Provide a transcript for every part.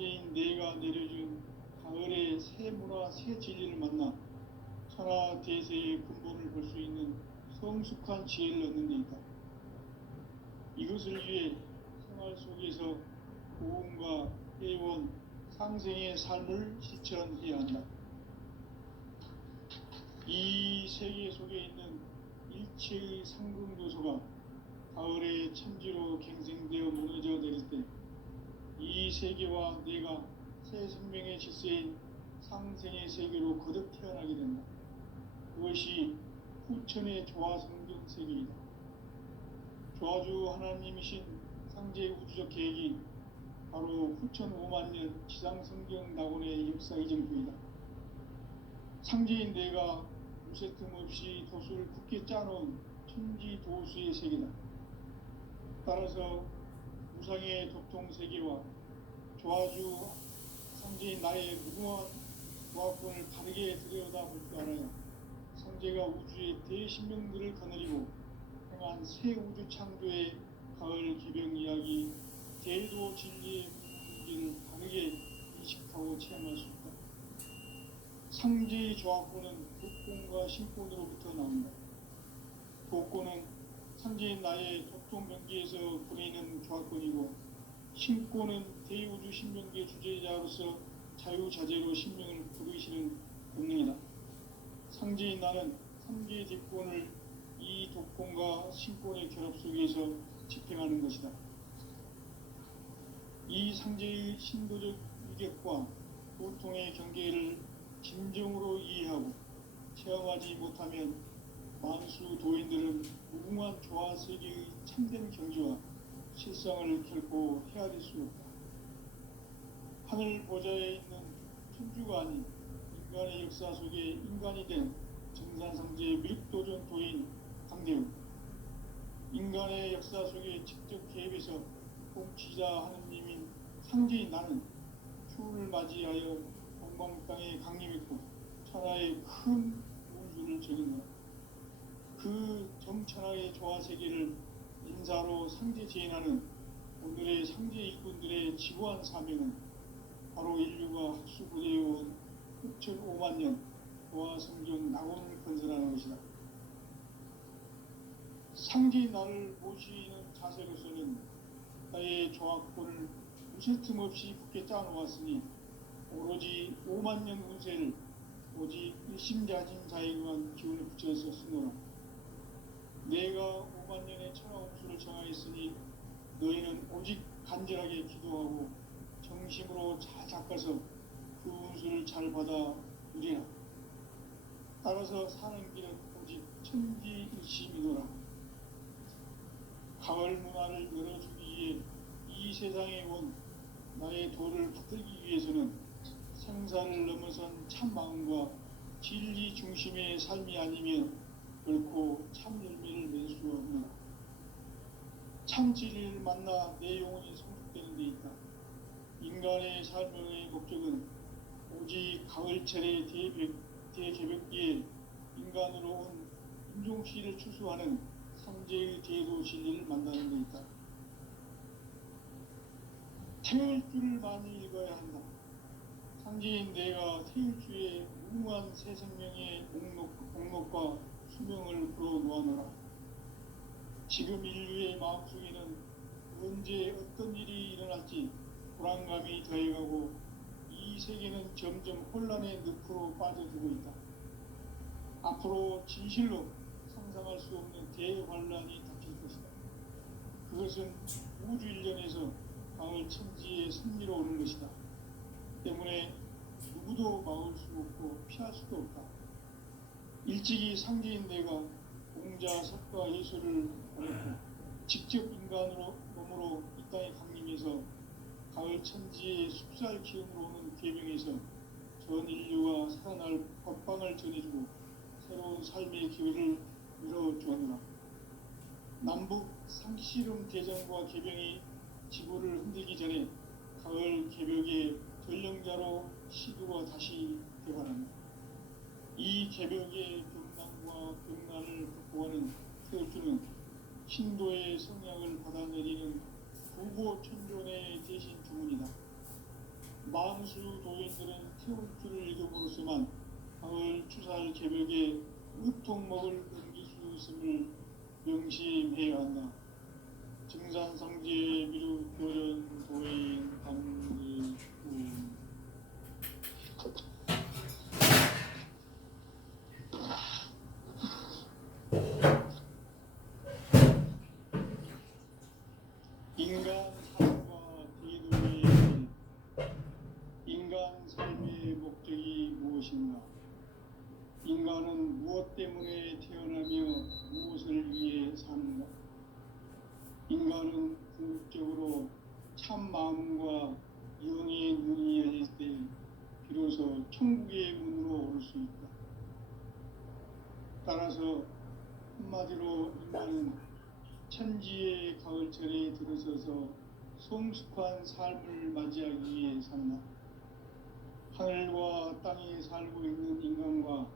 상제인 내가 내려준 가을의 새 문화 새 진리를 만나 천하 대세의 근본을 볼 수 있는 성숙한 지혜를 얻는 데 있다. 이것을 위해 생활 속에서 고음과 회원, 상생의 삶을 실천해야 한다. 이 세계 속에 있는 일체의 상근교소가 가을의 천지로 갱생되어 무너져 내릴 때 이 세계와 내가 새 생명의 질서인 상생의 세계로 거듭 태어나게 된다. 그것이 후천의 조화성경 세계이다. 조화주 하나님이신 상제의 우주적 계획이 바로 후천 5만 년 지상성경 낙원의 역사 이전부이다. 상제인 내가 무쇠 틈 없이 도수를 굳게 짜놓은 천지 도수의 세계다. 따라서 무상의 도통 세계와 조화주 상제인 나의 무궁한 조화권을 바르게 들여다볼 줄 알아야 상제가 우주의 대신명들을 거느리고 행한 새 우주 창조의 가을 기병 이야기, 대도 진리의 문제를 바르게 인식하고 체험할 수 있다. 상제의 조화권은 독권과 신권으로부터 나온다. 독권은 상제인 나의 도통 명기에서 보내는 조화권이고, 신권은 대우주 신명기의 주제자로서 자유자재로 신명을 부르시는 본능이다. 상제인 나는 3개의 뒷권을 이 독권과 신권의 결합 속에서 집행하는 것이다. 이 상제의 신도적 위격과 보통의 경계를 진정으로 이해하고 체험하지 못하면 만수 도인들은 무궁한 조화 세계의 참된 경지와 실상을 결코 헤아릴 수 없다. 하늘 보좌에 있는 천주가 아닌 인간의 역사 속에 인간이 된 정산상제의 밀도전 도인 강대훈, 인간의 역사 속에 직접 개입해서 통치자 하느님인 상제인 나는 추운을 맞이하여 동방땅에 강림했고 천하의 큰 우주를 적인다. 그 정천하의 조화세계를 인사로 상제 재현하는 오늘의 상제 일꾼들의 지구한 사명은 바로 인류가 학수부대해온 후천 5만 년 조화성경 낙원을 건설하는 것이다. 상제인 나를 모시는 자세로서는 나의 조화권을 무쇠 틈 없이 굳게 짜놓았으니 오로지 5만 년 운세를 오직 일심자진 자에게만 기운을 붙여서 쓰노라. 내가 5만 년의 천하 운수를 정하였으니 너희는 오직 간절하게 기도하고 정심으로 잘 닦아서 그 운수를 잘 받아 누리라. 따라서 사는 길은 오직 천지일심이노라. 가을 문화를 열어주기 위해 이 세상에 온 나의 도를 받들기 위해서는 생사를 넘어선 참 마음과 진리 중심의 삶이 아니면 결코 참 열매를 맺을 수 없노라. 참 진리를 만나 내 영혼이 성숙되는 데 있다. 인간의 삶의 목적은 오직 가을철의 대개벽기에 인간으로 온 인종시를 추수하는 상제의 대도 진리를 만나는 데 있다. 태일주를 많이 읽어야 한다. 상제인 내가 태일주의 무궁한 새 생명의 목록과 수명을 풀어놓아노라. 지금 인류의 마음속에는 언제 어떤 일이 일어날지 불안감이 더해가고 이 세계는 점점 혼란의 늪으로 빠져들고 있다. 앞으로 진실로 상상할 수 없는 대환란이 닥칠 것이다. 그것은 우주 일련에서 가을 천지의 승리로 오는 것이다. 때문에 누구도 막을 수 없고 피할 수도 없다. 일찍이 상제인 내가 공자, 석가, 예수를 보냈고 직접 인간으로 몸으로 이 땅에 강림해서 가을 천지의 숲살 기운으로 오는 계명에서 전 인류가 살아날 법방을 전해주고 새로운 삶의 기회를 열어주었노라. 남북 상씨름 대전과 개병이 지구를 흔들기 전에 가을 개벽의 전령자로 시두가 다시 되어간다. 이 개벽의 병난과 병난을 극복하는 태엽주는 신도의 성향을 받아내리는 부보 천존의 대신 주문이다. 만수 도인들은 태울 줄을 잃어버렸지만 가을 추살 개벽에 으통먹을 넘길 수 있음을 명심해야 한다. 증산상제 미륵 교련 도인 강리 도인. 인간 삶과 대도의 인간 삶의 목적이 무엇인가? 인간은 무엇 때문에 태어나며 무엇을 위해 사는가? 인간은 궁극적으로 참 마음과 영의 눈이 열릴 때 비로소 천국의 문으로 올 수 있다. 따라서 한마디로 인간은 천지의 가을철에 들어서서 성숙한 삶을 맞이하기 위해 산다. 하늘과 땅에 살고 있는 인간과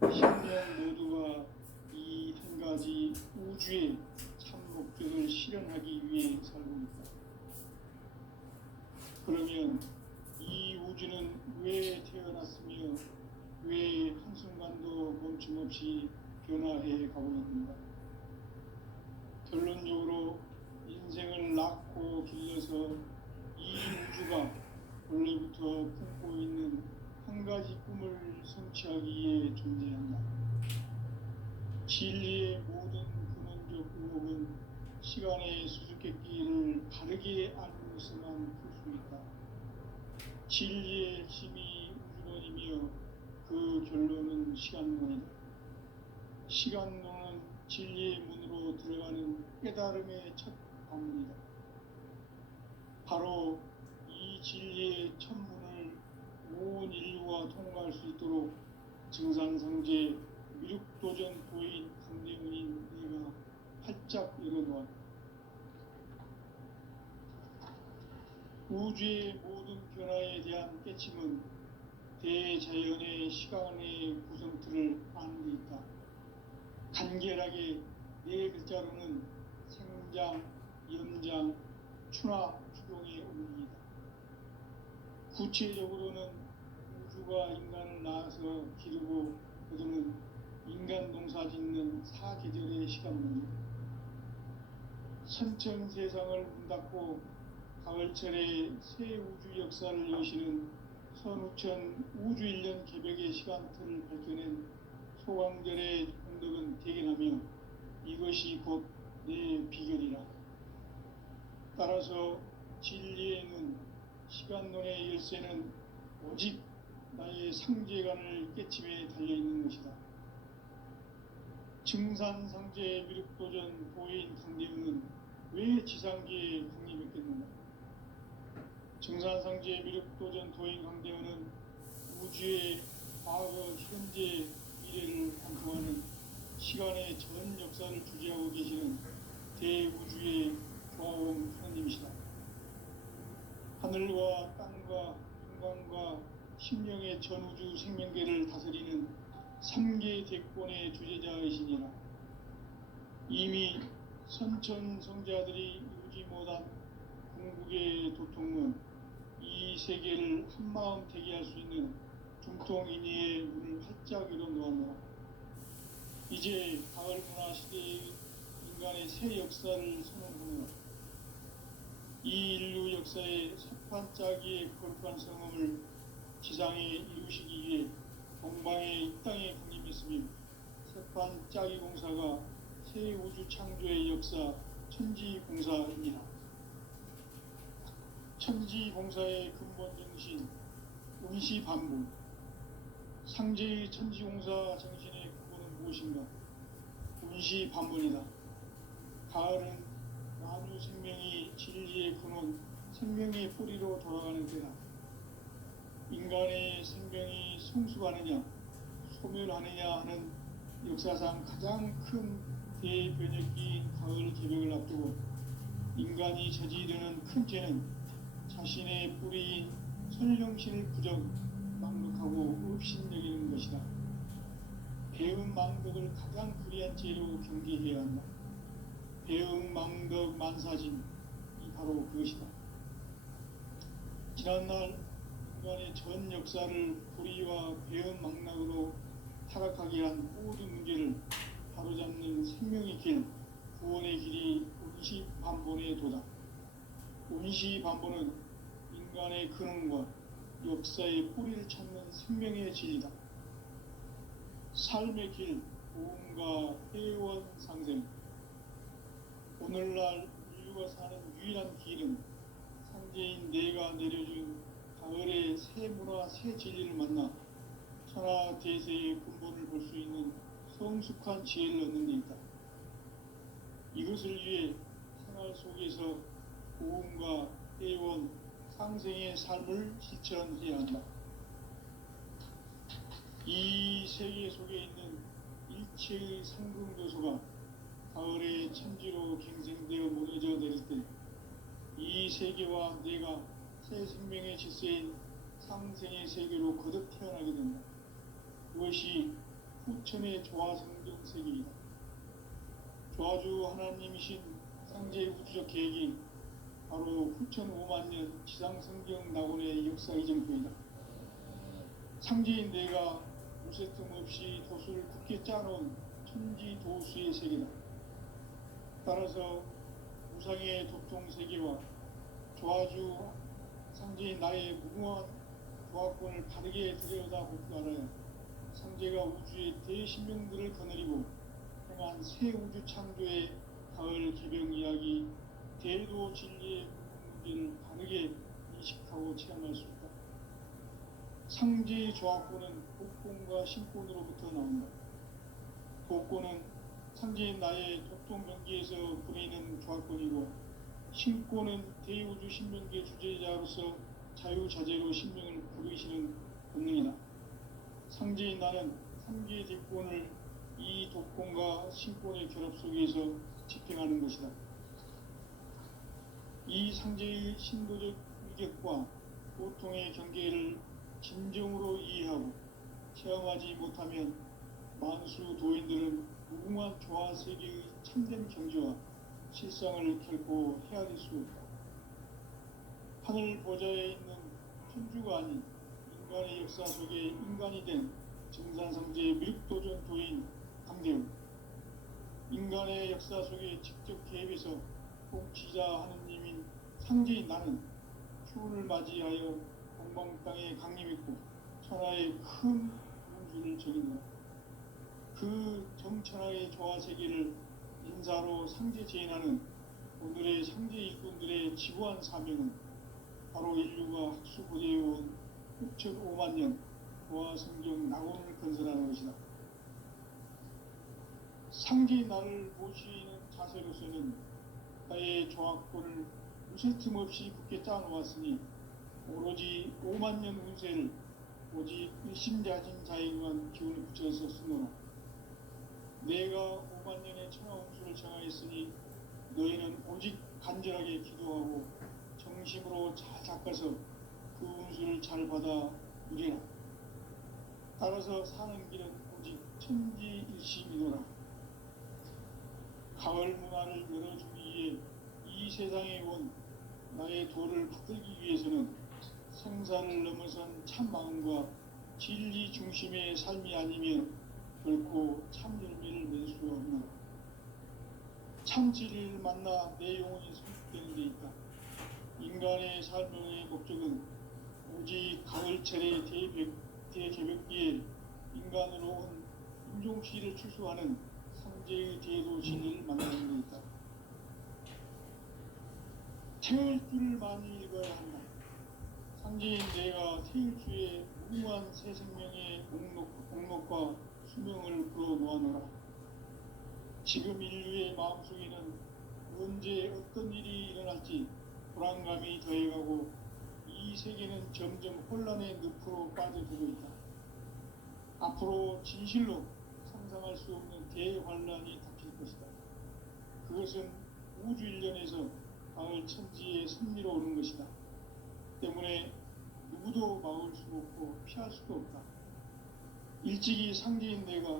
신령 모두가 이 한 가지 우주의 참 목적을 실현하기 위해 살고 있다. 그러면 이 우주는 왜 태어났으며 왜 한순간도 멈춤없이 변화해 가고 있는가? 결론적으로 인생을 낳고 길러서 이 우주가 원래부터 품고 있는 한 가지 꿈을 성취하기 위해 존재한다. 진리의 모든 근원적 의혹은 시간의 수수께끼를 바르게 알고서만 풀 수 있다. 진리의 핵심이 우주론이며 그 결론은 시간론이다. 시간론은 진리의 문으로 들어가는 깨달음의 첫 방문이다. 바로 이 진리의 첫 문을 온 인류가 통과할 수 있도록 증산상제 미륵도전 도인 강대문인 내가 활짝 열어놓았다. 우주의 모든 변화에 대한 깨침은 대자연의 시간의 구성틀을 아는 데 있다. 간결하게 네 글자로는 생장, 연장, 추나 추동의 원리이다. 구체적으로는 우주가 인간을 낳아서 기르고 거두는 인간 농사 짓는 사계절의 시간문이다. 선천 세상을 문 닫고 가을철에 새 우주 역사를 여시는 선우천 우주 1년 개벽의 시간틀을 밝혀낸 소광절의 공덕은 대견하며 이것이 곧 내 비결이라. 따라서 진리의 눈, 시간론의 열쇠는 오직 나의 상제관을 깨침에 달려있는 것이다. 증산상제 미륵도전 도인 강대문은 왜 지상계에 강림했겠는가? 증산상제 미륵도전 도인 강대문은 우주의 과거, 현재, 미래를 관통하는 시간의 전 역사를 주재하고 계시는 대우주의 조화원 하나님이시다. 하늘과 땅과 인간과 심령의 전우주 생명계를 다스리는 3계 대권의 주재자이시니라. 이미 선천 성자들이 이루지 못한 궁극의 도통은 이 세계를 한마음 되게 할 수 있는 중통인의의 문을 활짝 열어놓았노라. 이제 가을 문화 시대의 인간의 새 역사를 선언하며 이 인류 역사의 석판짜기의 거룩한 성음을 지상에 이루시기 위해 동방의 이 땅에 강림했으며 석판짜기 공사가 새 우주 창조의 역사 천지공사입니다. 천지공사의 근본 정신 운시반복. 상제의 천지공사 정신의 근본은 무엇인가? 운시반복이다. 가을은 만유 생명이 진리의 근원, 생명의 뿌리로 돌아가는 때다. 인간의 생명이 성숙하느냐, 소멸하느냐 하는 역사상 가장 큰 대변혁기인 가을 개벽을 앞두고 인간이 저지르는 큰 죄는 자신의 뿌리인 설령신을 부정, 망덕하고 업신여기는 것이다. 배음 망덕을 가장 불의한 죄로 경계해야 한다. 배음 망덕 만사진이 바로 그것이다. 지난날 인간의 전 역사를 불의와 배은망락으로 타락하게 한 모든 문제를 바로잡는 생명의 길, 구원의 길이 운시반본에 도다. 운시반본은 인간의 근원과 역사의 뿌리를 찾는 생명의 진리다. 삶의 길, 보험과 회원 상생. 오늘날 인류가 사는 유일한 길은 상제인 내가 내려준 가을의 새 문화, 새 진리를 만나 천하 대세의 근본을 볼 수 있는 성숙한 지혜를 얻는 데 있다. 이것을 위해 생활 속에서 보험과 회원, 상생의 삶을 실천해야 한다. 이 세계 속에 있는 일체의 상승도소가 가을의 천지로 갱생되어 무너져 내릴 때 이 세계와 내가 새 생명의 질서인 상생의 세계로 거듭 태어나게 된다. 그것이 후천의 조화성경 세계이다. 조화주 하나님이신 상제 우주적 계획이 바로 후천 5만년 지상성경 낙원의 역사 이정표이다. 상제인 내가 무쇠 틈 없이 도수를 굳게 짜놓은 천지도수의 세계다. 따라서 우상의 도통세계와 조화주 상제인 나의 무궁한 조화권을 바르게 들여다볼 줄 알아야 상제가 우주의 대신명들을 거느리고 행한 새 우주 창조의 가을 개병 이야기, 대도 진리의 문제를 바르게 인식하고 체험할 수 있다. 상제의 조화권은 복권과 신권으로부터 나온다. 복권은 상제인 나의 도통병기에서 부리는 조화권이고, 신권은 대우주 신명계 주제자로서 자유자재로 신명을 부르시는 본능이다. 상제인 나는 3개의 대권을 이 독권과 신권의 결합 속에서 집행하는 것이다. 이 상제의 신도적 위격과 고통의 경계를 진정으로 이해하고 체험하지 못하면 만수 도인들은 무궁한 조화 세계의 참된 경지와 실상을 결코 헤아릴 수 없다. 하늘 보좌에 있는 천주가 아닌 인간의 역사 속에 인간이 된 정산상제의 미륵도전 도인 강대우, 인간의 역사 속에 직접 개입해서 통치자 하느님인 상제인 나는 추운을 맞이하여 동방 땅에 강림했고 천하의 큰 운주를 적인다. 그 정천하의 조화세계를 인사로 상제 제인하는 오늘의 상제 일꾼들의 지구한 사명은 바로 인류가 학수고대해온 6,500년 조화성경 낙원을 건설하는 것이다. 상제의 나를 모시는 자세로서는 나의 조화권을 무쇠 틈 없이 굳게 짜놓았으니 오로지 5만년 운세를 오직 일심자진 자에게만 기운을 붙여서 쓰노라. 내가 5만년의 천하운수를 정하였으니 너희는 오직 간절하게 기도하고 정심으로 잘 닦아서 그 운수를 잘 받아 누리라. 따라서 사는 길은 오직 천지일심이노라. 가을 문화를 열어주기 위해 이 세상에 온 나의 도를 붙들기 위해서는 생사를 넘어선 참 마음과 진리 중심의 삶이 아니면 결코 참 열매를 낼 수 없는 참 진리를 만나 내 영혼이 성숙되는 데 있다. 인간의 삶의 목적은 오직 가을철의 대개벽기에 인간으로 온 인종시를 추수하는 상제의 대도 진리를 만나는 데 있다. 태일주를 많이 읽어야 한다. 상제인 내가 태일주의 무궁한 새 생명의 목록과 수명을 불어놓아노라. 지금 인류의 마음속에는 언제 어떤 일이 일어날지 불안감이 더해가고 이 세계는 점점 혼란의 늪으로 빠져들고 있다. 앞으로 진실로 상상할 수 없는 대환란이 닥칠 것이다. 그것은 우주 일련에서 가을 천지의 섭리로 오는 것이다. 때문에 누구도 막을 수 없고 피할 수도 없다. 일찍이 상제인 내가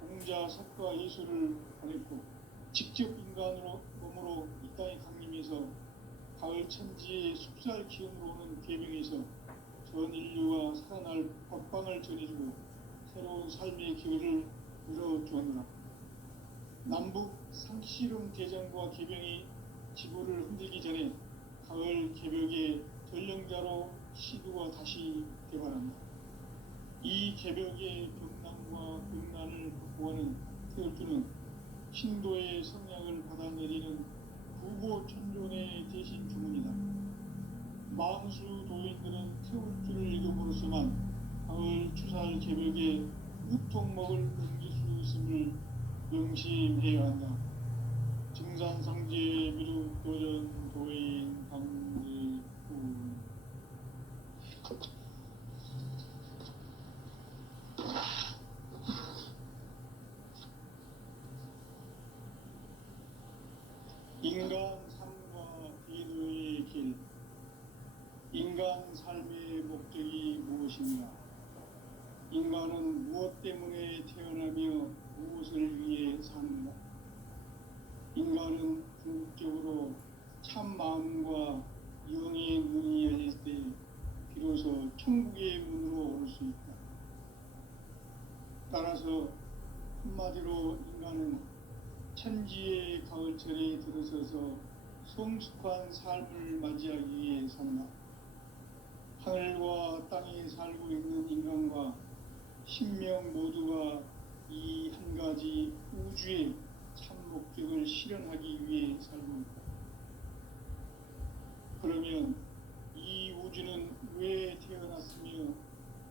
공자, 석가, 예수를 보냈고 직접 인간으로 몸으로 이 땅에 강림해서 가을 천지의 숲살 기운으로 오는 계명에서 전 인류가 살아날 법방을 전해주고 새로운 삶의 기회를 열어주었노라. 남북 상씨름 대전과 개병이 지구를 흔들기 전에 가을 개벽의 전령자로 시두가 다시 개발한다. 이 개벽의 벽난과 벽난을 극복하는 태울주는 신도의 성량을 받아내리는 부보 천존의 대신 주문이다. 만수 도인들은 태울주를 읽음으로써만 가을 추살 개벽에 우통먹을 넘길 수 있음을 명심해야 한다. 증산상제 미륵도전 도인 강제군 인간 삶과 비누의 길. 인간 삶의 목적이 무엇인가? 인간은 무엇 때문에 태어나며 무엇을 위해 사는가? 인간은 궁극적으로 참 마음과 영의 문이 열릴 때 비로소 천국의 문으로 올 수 있다. 따라서 한마디로 인간은 천지의 가을철에 들어서서 성숙한 삶을 맞이하기 위해 산다. 하늘과 땅에 살고 있는 인간과 신명 모두가 이 한 가지 우주의 참 목적을 실현하기 위해 살고 있다. 그러면 이 우주는 왜 태어났으며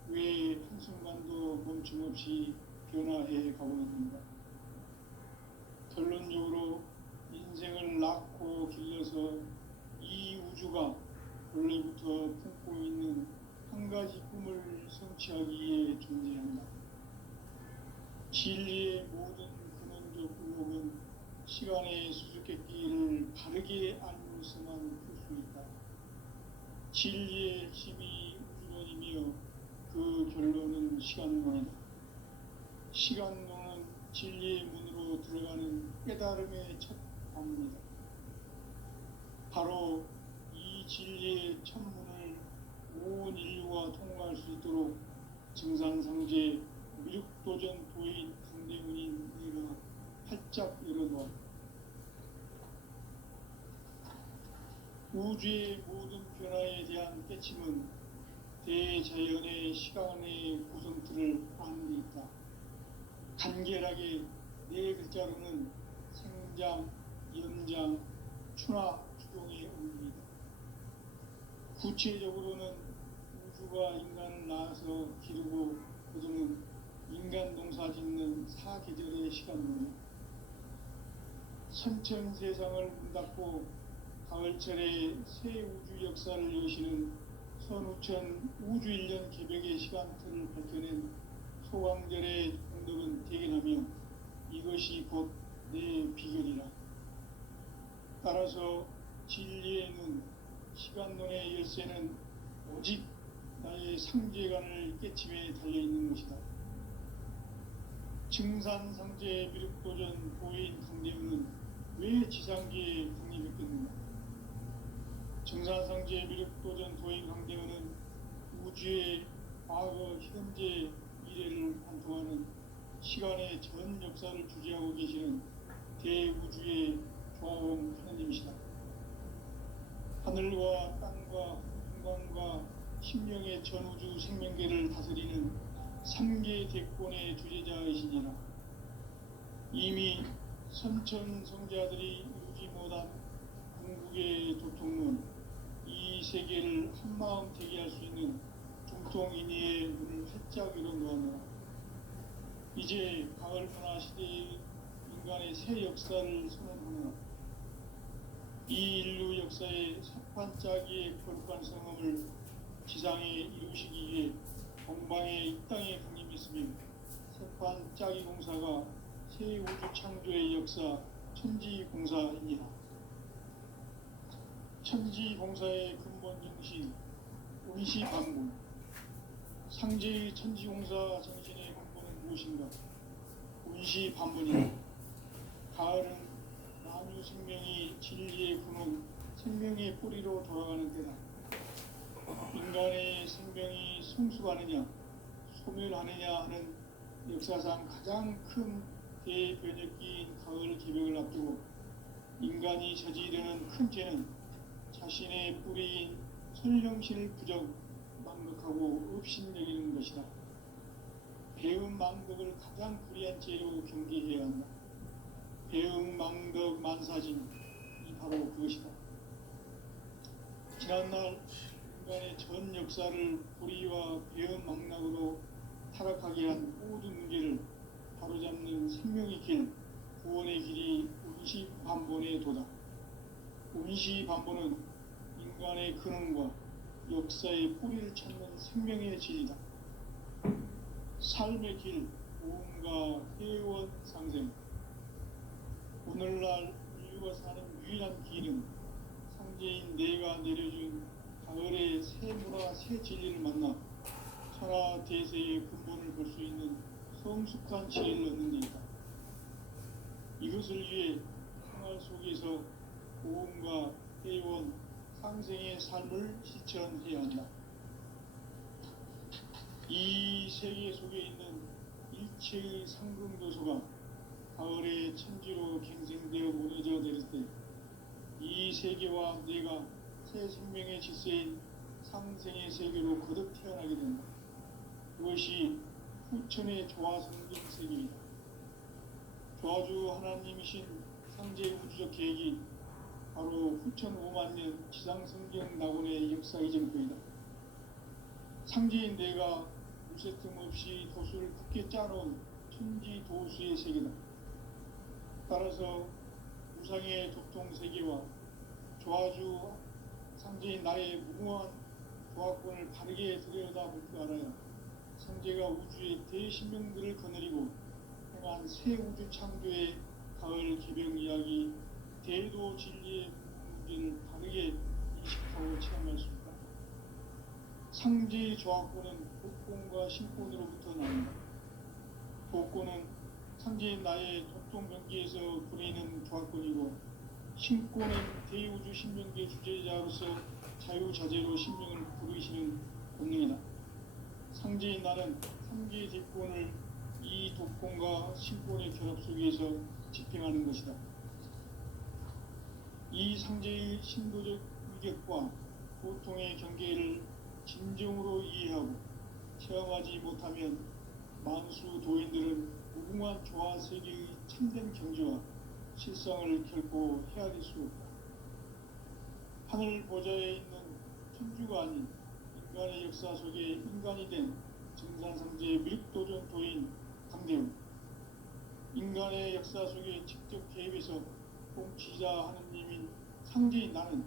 왜 한순간도 멈춤없이 변화해 가고 있는가? 결론적으로 인생을 낳고 길러서 이 우주가 원래부터 품고 있는 한 가지 꿈을 성취하기 위해 존재한다. 진리의 모든 근원적 의혹은 시간의 수수께끼를 바르게 알면서만 풀 수 있다. 진리의 핵심이 우주론이며 그 결론은 시간론이다. 시간론은 진리의 문으로 들어가는 깨달음의 첫 방문이다. 바로 이 진리의 첫 문을 온 인류가 통과할 수 있도록 증산상제 미륵도전 도인 강대문인 네가 활짝 열어놓았다. 우주의 모든 변화에 대한 깨침은 대자연의 시간의 구성틀을 아는 데 있다. 간결하게 네 글자로는 생장, 연장, 추나 추동의 의미이다. 구체적으로는 우주가 인간을 낳아서 기르고 거두는 인간 농사 짓는 사계절의 시간론이다. 선천 세상을 문 닫고 가을철에 새 우주 역사를 여시는 선우천 우주 1년 개벽의 시간틀을 밝혀낸 소강절의 공덕은 대견하며 이것이 곧 내 비결이라. 따라서 진리의 눈, 시간론의 열쇠는 오직 나의 상제관을 깨침에 달려있는 것이다. 증산상제 미륵도전 도인 강대문은 왜 지상계에 독립했겠는가? 증산상제 미륵도전 도인 강대문은 우주의 과거, 현재, 미래를 관통하는 시간의 전 역사를 주재하고 계시는 대우주의 조화원 하나님이시다. 하늘과 땅과 공간과 신명의 전우주 생명계를 다스리는 3계 대권의 주제자이시니라. 이미 선천 성자들이 이루지 못한 궁극의 도통문, 이 세계를 한마음 되게 할 수 있는 중통인의의 문을 활짝 열어놓았노라. 이제 가을 문화 시대의 인간의 새 역사를 선언하노라. 이 인류 역사의 삿판짜기의 거룩한 성험을 지상에 이루시기 위해 동방에 이 땅에 강림했으며 삿판짜기 공사가 새 우주 창조의 역사 천지공사입니다. 천지공사의 근본 정신 운시반문. 상제의 천지공사 정신의 근본은 무엇인가? 운시반문이다. 가을은 만유 생명이 진리의 근원, 생명의 뿌리로 돌아가는 때다. 인간의 인간의 생명이 성숙하느냐 소멸하느냐 하는 역사상 가장 큰 대변혁기인 가을 개벽을 앞두고 인간이 저지르는 큰 죄는 자신의 뿌리인 선령신을 부정 망각하고 업신여기는 것이다. 배음 망덕을 가장 불의한 죄로 경계해야 한다. 배음 망덕 만사진이 바로 그것이다. 지난날 인간의 전 역사를 불의와 배음 망락으로 타락하게 한 모든 문제를 바로잡는 생명의 길, 구원의 길이 운시반본의 도다. 운시반본은 인간의 근원과 역사의 뿌리를 찾는 생명의 진리다. 삶의 길, 고음과 회원 상생. 오늘날 인류가 사는 유일한 길은 상제인 내가 내려준 가을의 새 문화, 새 진리를 만나 천하 대세의 근본을 볼 수 있는 성숙한 지혜를 얻는 데이다. 이것을 위해 생활 속에서 고음과 회원, 상생의 삶을 실천해야 한다. 이 세계 속에 있는 일체의 상금도소가 가을의 천지로 갱생되어 무너져 내릴 때 이 세계와 내가 새 생명의 질서인 상생의 세계로 거듭 태어나게 된다. 그것이 후천의 조화성경 세계이다. 조화주 하나님이신 상제 우주적 계획이 바로 후천 5만 년 지상성경 낙원의 역사 이전거이다. 상제인 내가 무쇠틈 없이 도수를 굳게 짜놓은 천지 도수의 세계다. 따라서 우상의 독통 세계와 조화주 상제인 나의 무모한 조화권을 바르게 들여다볼 줄 알아야 상제가 우주의 대신명들을 거느리고 행한 새 우주 창조의 가을 개벽 이야기 대도 진리의 문제를 바르게 인식하고 체험할 수 있다. 상제의 조화권은 복권과 신권으로부터 나온다. 복권은 상제인 나의 독통 경계에서 부리는 조화권이고 신권은 대우주 신명계 주제자로서 자유자재로 신명을 부르시는 본능이다. 상제인 나는 3개의 대권을 이 독권과 신권의 결합 속에서 집행하는 것이다. 이 상제의 신도적 위격과 고통의 경계를 진정으로 이해하고 체험하지 못하면 만수 도인들은 무궁한 조화 세계의 참된 경지와 실상을 결코 헤아릴 수 없다. 하늘 보좌에 있는 천주가 아닌 인간의 역사 속에 인간이 된 증산상제의 밀도전 도인 강대훈, 인간의 역사 속에 직접 개입해서 통치자 하느님인 상제인 나는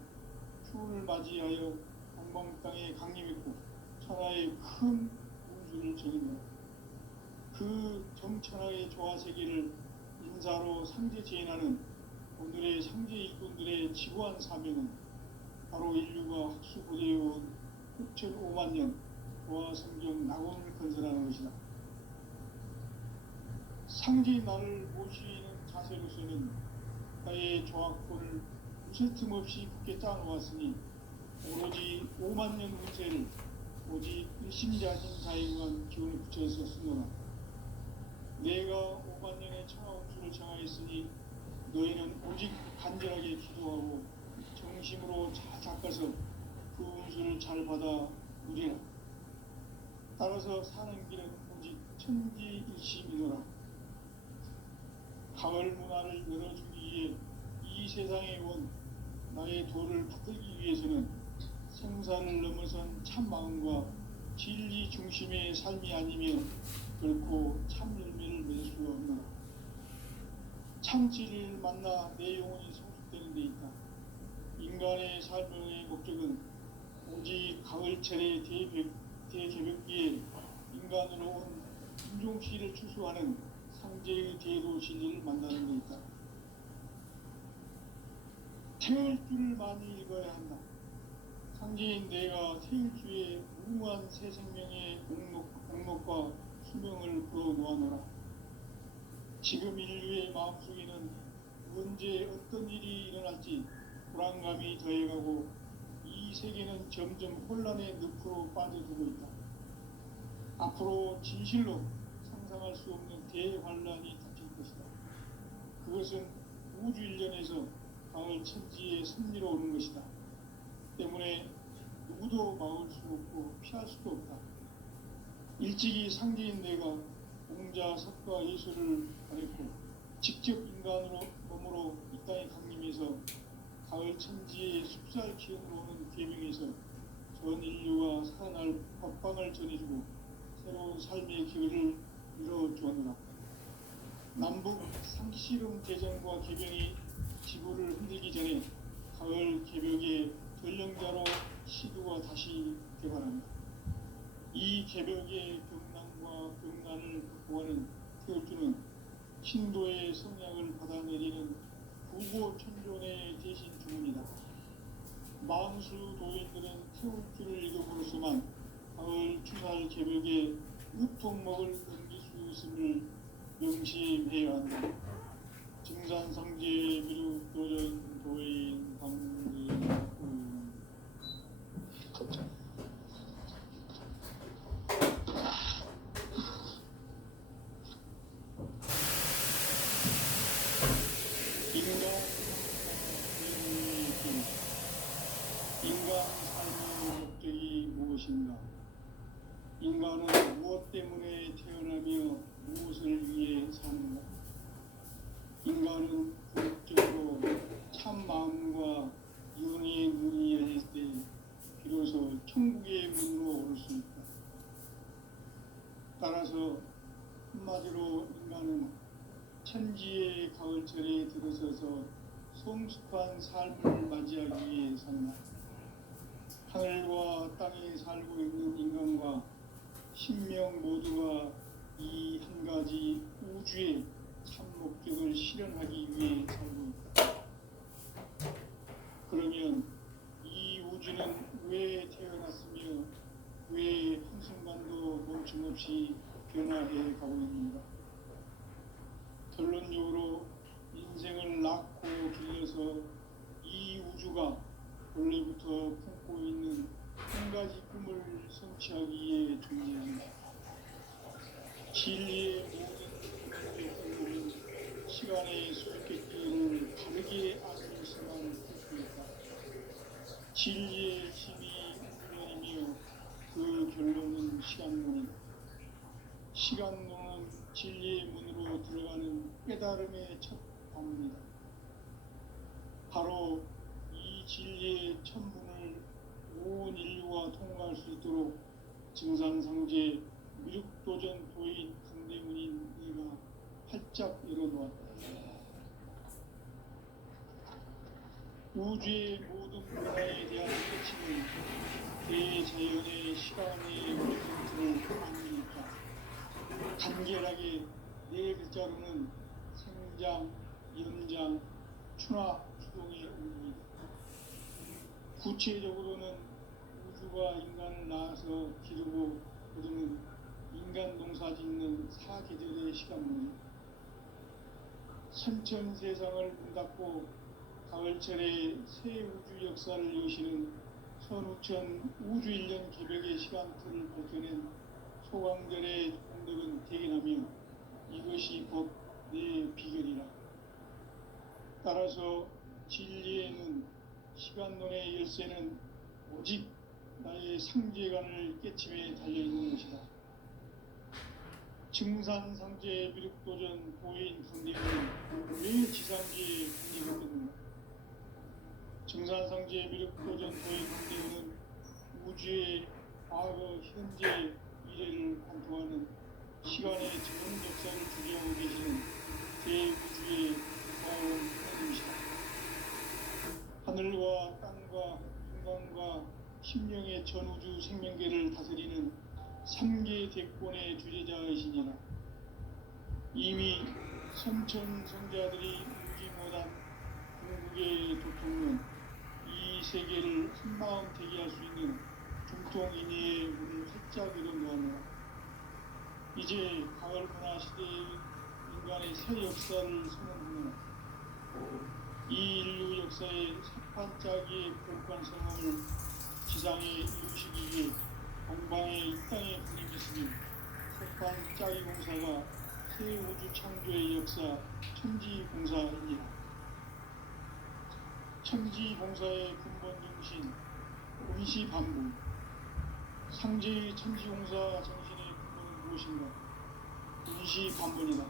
추운을 맞이하여 동방 땅에 강림했고 천하의 큰 운수를 정했노라. 그 정천하의 조화세계를 인사로 상제 제인하는 오늘의 상제 일꾼들의 지구한 사명은 바로 인류가 학수고대해온 후천 5만 년 조화성경 낙원을 건설하는 것이다. 상제인 나를 모시는 자세로서는 나의 조화권을 무슨 틈 없이 굳게 짜놓았으니 오로지 5만 년 운세를 오직 일심자신 자에게만 기운을 붙여서 쓰노라. 내가 5만 년의 천하 운수를 정하였으니 너희는 오직 간절하게 기도하고 정심으로 잘 닦아서 그 운수를 잘 받아 누리라. 따라서 사는 길은 오직 천지일심이노라. 가을 문화를 열어주기 위해 이 세상에 온 나의 도를 붙들기 위해서는 생사를 넘어선 참 마음과 진리 중심의 삶이 아니면 결코 참 열매를 맺을 수가 없노라. 참 진리를 만나 내 영혼이 성숙되는 데 있다. 인간의 삶의 목적은 오직 가을철의 대개벽기에 인간으로 온 인종시를 추수하는 상제의 대도 진리를 만나는 데 있다. 태을 줄을 많이 읽어야 한다. 상제인 내가 태일주의 무궁한 새 생명의 목록과 수명을 불어놓아노라. 지금 인류의 마음속에는 언제 어떤 일이 일어날지 불안감이 더해가고 이 이 세계는 점점 혼란의 늪으로 빠져들고 있다. 앞으로 진실로 상상할 수 없는 대환란이 닥칠 것이다. 그것은 우주 일련에서 가을 천지의 섭리로 오는 것이다. 때문에 누구도 막을 수 없고 피할 수도 없다. 일찍이 상제인 내가 공자, 석가, 예술을 가렸고 직접 인간으로 몸으로 이 땅에 강림해서 가을 천지의 숲살 기운으로 오는 계명에서 전 인류가 살아날 법방을 전해주고 새로운 삶의 기회를 이뤄주었노라. 남북 상씨름 대전과 개병이 지구를 흔들기 전에 가을 개벽의 전령자로 시두가 다시 개발합니다. 이 개벽의 경난과 병난을 극복하는 태울주는 신도의 성향을 받아내리는 부고 천존의 대신 주문이다. 만수 도인들은 태울주를 읽어보로서만 가을 추살 개벽의 으통목을 넘길 수 있음을 명심해야 한다. 증산상제 미륵도전 도인 강릉 인간 삶의 목적이 무엇인가? 인간은 무엇 때문에 태어나며 무엇을 위해 사는가? 인간은 본격적으로 참 마음과 영의 문이 열릴 때 비로소 천국의 문으로 오를 수 있다. 따라서 한마디로 인간은 천지의 가을철에 들어서서 성숙한 삶을 맞이하기 위해 산다. 하늘과 땅에 살고 있는 인간과 신명 모두가 이 한 가지 우주의 참 목적을 실현하기 위해 살고 있다. 그러면 이 우주는 왜 태어났으며 왜 한순간도 멈춤없이 변화해 가고 있는가? 결론적으로 인생을 낳고 길러서 이 우주가 원래부터 품고 있는 한 가지 꿈을 성취하기 위해 존재한다. 진리의 모든 꿈은 시간의 수수께끼를 다르게 알면서만 할수 있다. 진리의 힘이 운명이며 그 결론은 시간론이다. 시간론은 진리의 문으로 들어가는 깨달음의 첫 방문이다. 바로 이 진리의 첫 문을 온 인류가 통과할 수 있도록 증산상제 미륵도전 도인 강대문인 내가 활짝 열어놓았다. 우주의 모든 변화에 대한 가치는 대자연의 시간의 모멘트를 아니니까 간결하게 네 글자로는 생장, 연장, 추나 추동의 의미이다. 구체적으로는 우주가 인간을 낳아서 기르고 거두는 인간 농사 짓는 사계절의 시간문이다. 선천 세상을 문닫고 가을철에 새 우주 역사를 여시는 선우천 우주일년 개벽의 시간틀을 밝혀낸 소강절의 공덕은 대견하며 이것이 곧 내 비결이라. 따라서 진리에는 시간론의 열쇠는 오직 나의 상제관을 깨침에 달려있는 것이다. 증산상제 미륵도전 보인 강대는 왜 지상계에 강대했는가? 증산상제 미륵도전 보인 강대는 우주의 과거, 현재, 미래를 관통하는 시간의 전 역사를 주재하고 계시는 대우주의 과온 하나님이시다. 하늘과 땅과 인간과 심령의 전우주 생명계를 다스리는 3계 대권의 주제자이시니라. 이미 선천성자들이 울지 못한 궁극의 도통은 이 세계를 한마음 되게 할 수 있는 중통인의의 문을 활짝 열어놓았노라. 이제 가을 문화 시대의 인간의 새 역사를 선언하며 이 인류 역사의 첫 반짝이의 복관 성험을 지상에 이루시기 위해 동방의 이 땅에 군림했으니 석판 짜기 공사가 새 우주 창조의 역사 천지공사이니라. 천지공사의 근본 정신 운시반복. 상제의 천지공사 정신의 근본은 무엇인가? 운시반복이다.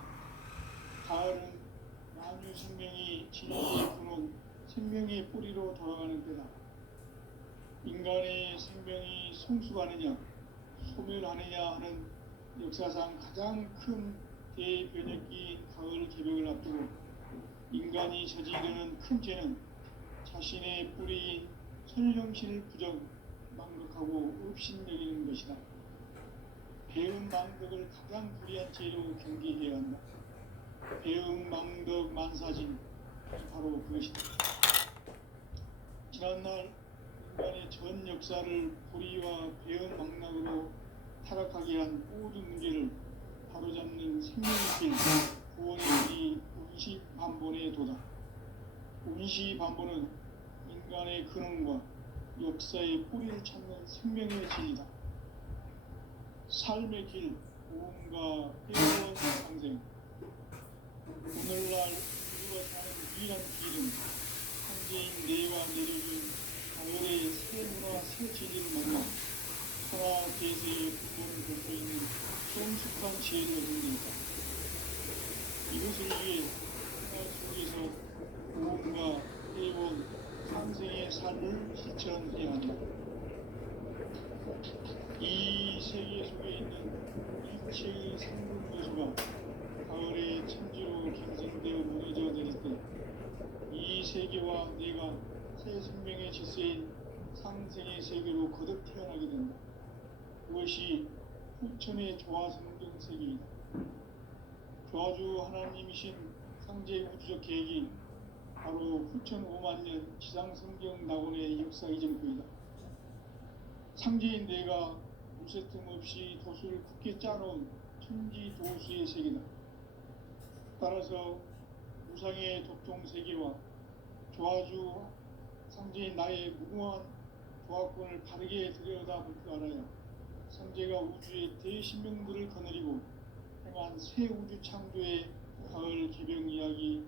가을은 만유 생명이 진리의 근원 생명의 뿌리로 돌아가는 때다. 인간의 생명이 성숙하느냐 소멸하느냐 하는 역사상 가장 큰 대변혁기인 가을 개벽을 앞두고 인간이 저지르는 큰 죄는 자신의 뿌리인 천령신을 망덕하고 업신여기는 것이다. 배은 망덕을 가장 불의한 죄로 경계해야 한다. 배은 망덕 만사진 바로 그것이다. 지난날 인간의 전 역사를 불의와 배은 망락으로 타락하게 한 모든 문제를 바로잡는 생명의 길 구원의 길이 운시반본의 도다. 운시반본은 인간의 근원과 역사의 뿌리를 찾는 생명의 길이다. 삶의 길, 고음과 회원 상생. 오늘날 우리가 사는 유일한 길은 현재인 내가 내려준 가을의 새 문화 새 진리를 만나 천하 대세의 근본을 볼 수 있는 성숙한 지혜를 얻는 데이다. 이것을 위해 생활 속에서 고음과 회원 상생의 삶을 실천해야 한다. 이 세계 속에 있는 일체의 생분 요소가 가을의 천지로 경생되어 무너져 내릴 때 이 세계와 내가 새 생명의 질서인 상생의 세계로 거듭 태어나게 된다. 그것이 후천의 조화성경 세계이다. 조화주 하나님이신 상제 우주적 계획이 바로 후천 5만년 지상성경 낙원의 역사 이전부이다. 상제인 내가 무쇠틈 없이 도수를 굳게 짜놓은 천지 도수의 세계다. 따라서 무상의 독종 세계와 조화주 상제인 나의 무궁한 조화권을 바르게 들여다볼 줄 알아야 상제가 우주의 대신명들을 거느리고 행한 새 우주 창조의 가을 개벽 이야기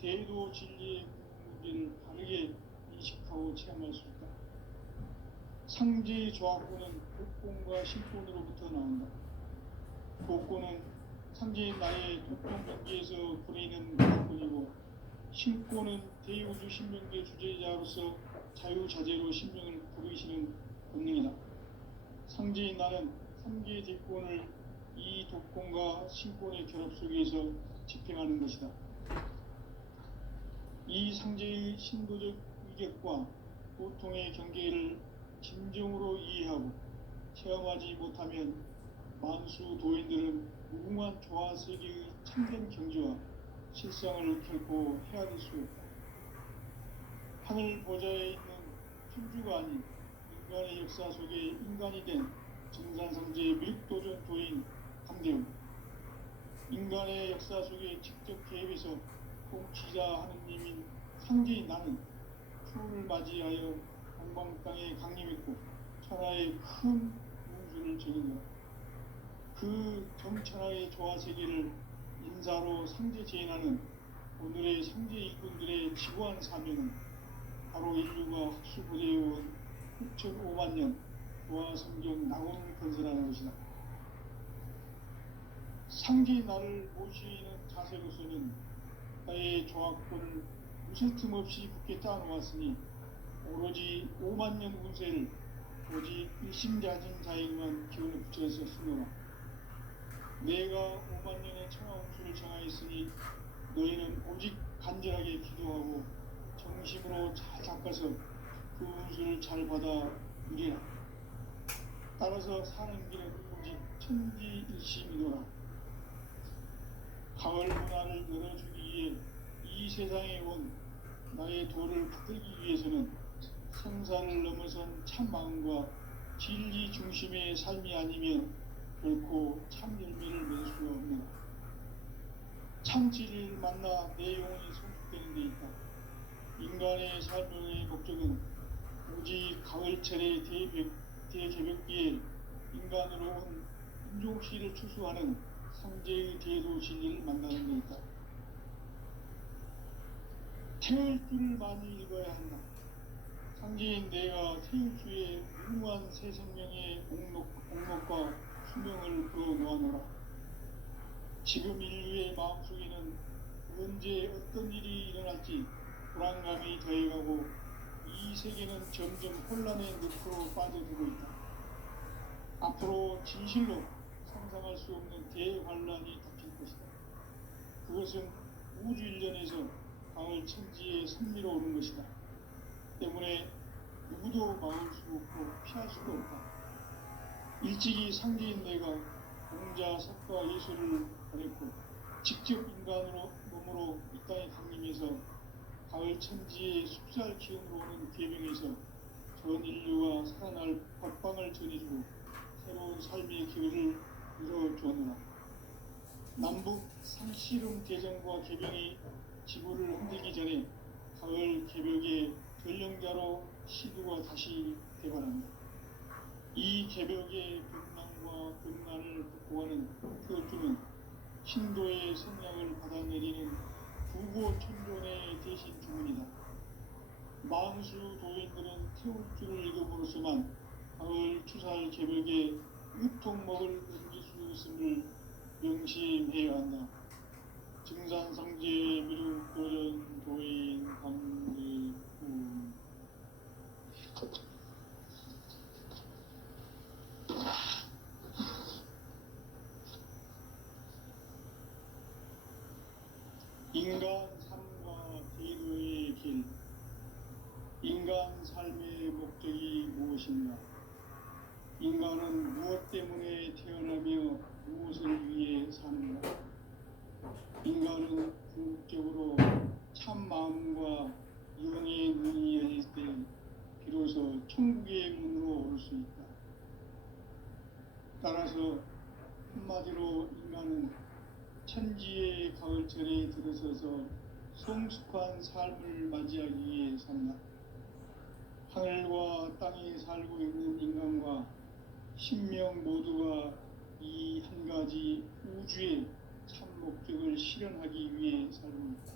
대도 진리의 문제를 바르게 인식하고 체험할 수 있다. 상제의 조화권은 복권과 신권으로부터 나온다. 복권은 상제인 나의 독종 경계에서 보내는 조화권이고 신권은 대우주 신명계 주제자로서 자유자재로 신명을 부르시는 본능이다. 상제인 나는 3개의 대권을 이 독권과 신권의 결합 속에서 집행하는 것이다. 이 상제의 신도적 위격과 고통의 경계를 진정으로 이해하고 체험하지 못하면 만수 도인들은 무궁한 조화세계의 참된 경지와 실상을 결코 헤아릴 수 없다. 하늘 보좌에 있는 천주가 아닌 인간의 역사 속에 인간이 된 정산상제의 밀도전 도인 감대원, 인간의 역사 속에 직접 개입해서 통치자 하느님인 상제인 나는 추운을 맞이하여 동방 땅에 강림했고 천하의 큰 운수를 적인다. 그 정천하의 조화세계를 인사로 상제 제인하는 오늘의 상제 일꾼들의 지구한 사명은 바로 인류가 학수부대해온 6,500년 조화성경 낙원 건설하는 것이다. 상제의 나를 모시는 자세로서는 나의 조화권을 무쇠틈 없이 굳게 짜놓았으니 오로지 5만년 운세를 오직 일심자진 자에게만 기운을 붙여서 쓰노라. 내가 5만년의 청하운수를 정하였으니 너희는 오직 간절하게 기도하고 정심으로 잘 닦아서 그 운수를 잘 받아 누리라. 따라서 사는 길은 오직 천지일심이노라. 가을 문화를 열어주기 위해 이 세상에 온 나의 도를 붙들기 위해서는 생사를 넘어선 참 마음과 진리 중심의 삶이 아니면 결코 참 열매를 맺을 수가 없는 참 진리를 만나 내 영혼이 성숙되는 데 있다. 인간의 삶의 목적은 오직 가을철의 대개벽기에 인간으로 온 인종시를 추수하는 상제의 대도 진리를 만나는 데 있다. 태울 줄을 많이 읽어야 한다. 상제인 내가 태울 주에 무궁한 새 생명의 목록과 수명을 풀어놓아노라. 지금 인류의 마음속에는 언제 어떤 일이 일어날지 불안감이 더해가고 이 세계는 점점 혼란의 늪으로 빠져들고 있다. 앞으로 진실로 상상할 수 없는 대환란이 닥칠 것이다. 그것은 우주 일련에서 가을 천지에 선미로 오는 것이다. 때문에 누구도 막을 수 없고 피할 수도 없다. 일찍이 상제인 내가 공자, 석가, 예술을 보냈고 직접 인간으로 몸으로 이 땅에 강림해서 가을 천지의 숲살 기운으로 오는 계명에서 전 인류가 살아날 법방을 전해주고 새로운 삶의 기회를 열어주었노라. 남북 상씨름 대전과 개병이 지구를 흔들기 전에 가을 개벽의 전령자로 시두가 다시 개발한다. 이 개벽의 벽난과 벽난을 극복하는 태울주는 신도의 성량을 받아내리는 부고천존의 대신 주문이다. 만수 도인들은 태울주를 읽음으로써만 가을 추살 개벽에 유통먹을 넘길 수 있음을 명심해야 한다. 증산상제 미륵도전 도인 강대구. 인간 삶과 대도의 길. 인간 삶의 목적이 무엇인가? 인간은 무엇 때문에 태어나며 무엇을 위해 사는가? 인간은 궁극적으로 참 마음과 영의 눈이 열릴 때 비로소 천국의 문으로 올 수 있다. 따라서 한마디로 인간은 천지의 가을철에 들어서서 성숙한 삶을 맞이하기 위해 산다. 하늘과 땅에 살고 있는 인간과 신명 모두가 이 한 가지 우주의 참 목적을 실현하기 위해 살고 있다.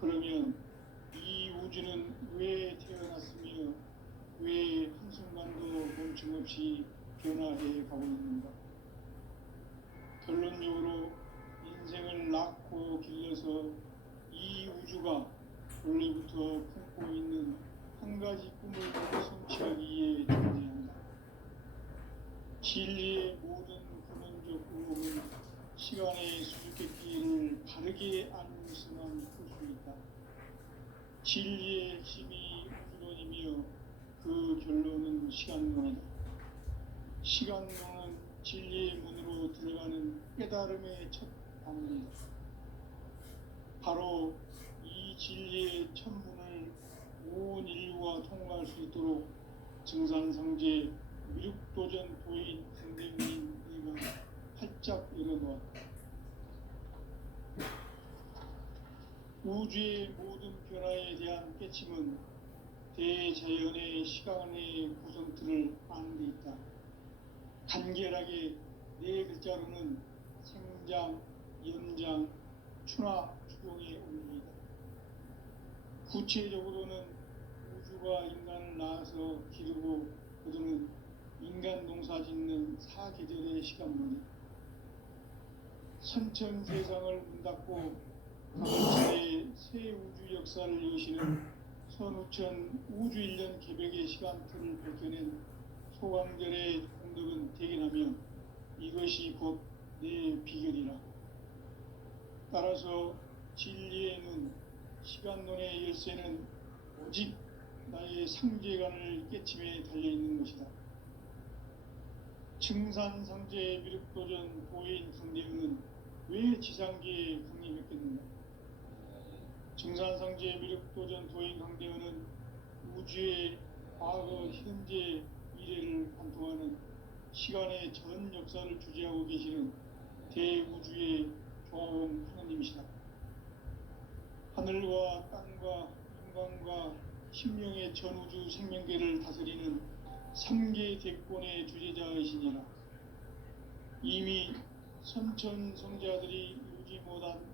그러면 이 우주는 왜 태어났으며 왜 한순간도 멈춤없이 변화해 가고 있는가? 결론적으로 인생을 낳고 길러서 이 우주가 원래부터 품고 있는 한 가지 꿈을 성취하기 위해 존재한다. 진리의 모든 근원적 의혹은 시간의 수수께끼를 바르게 알면서만 풀 수 있다. 진리의 핵심이 우주론이며 그 결론은 시간론이다. 시간론은 진리의 문으로 들어가는 깨달음의 첫 방문이다. 바로 이 진리의 첫 문을 온 인류가 통과할 수 있도록 증산상제 미륵도전 도인 강대민인 이가 활짝 열어놓았다. 우주의 모든 변화에 대한 깨침은 대자연의 시간의 구성틀을 아는 데 있다. 간결하게 네 글자로는 생장, 연장, 추나 추동의 원리이다. 구체적으로는 우주가 인간을 낳아서 기르고 거두는 인간 농사 짓는 사계절의 시간론이다. 선천 세상을 문 닫고 가을철에 새 우주 역사를 여시는 선우천 우주일년 개벽의 시간틀을 밝혀낸 소강절의 공덕은 대견하며 이것이 곧 내 비결이라. 따라서 진리의 눈, 시간론의 열쇠는 오직 나의 상제관을 깨침에 달려있는 것이다. 증산상제 미륵도전 도인 강대은은 왜 지상계에 강림했겠는가? 증산상제 미륵도전 도인 강대은은 우주의 과거, 현재, 미래를 관통하는 시간의 전 역사를 주재하고 계시는 대우주의 조화원 하느님이시다. 하늘과 땅과 인간과 신명의 전우주 생명계를 다스리는 삼계 대권의 주제자이시니라. 이미 선천성자들이 이루지 못한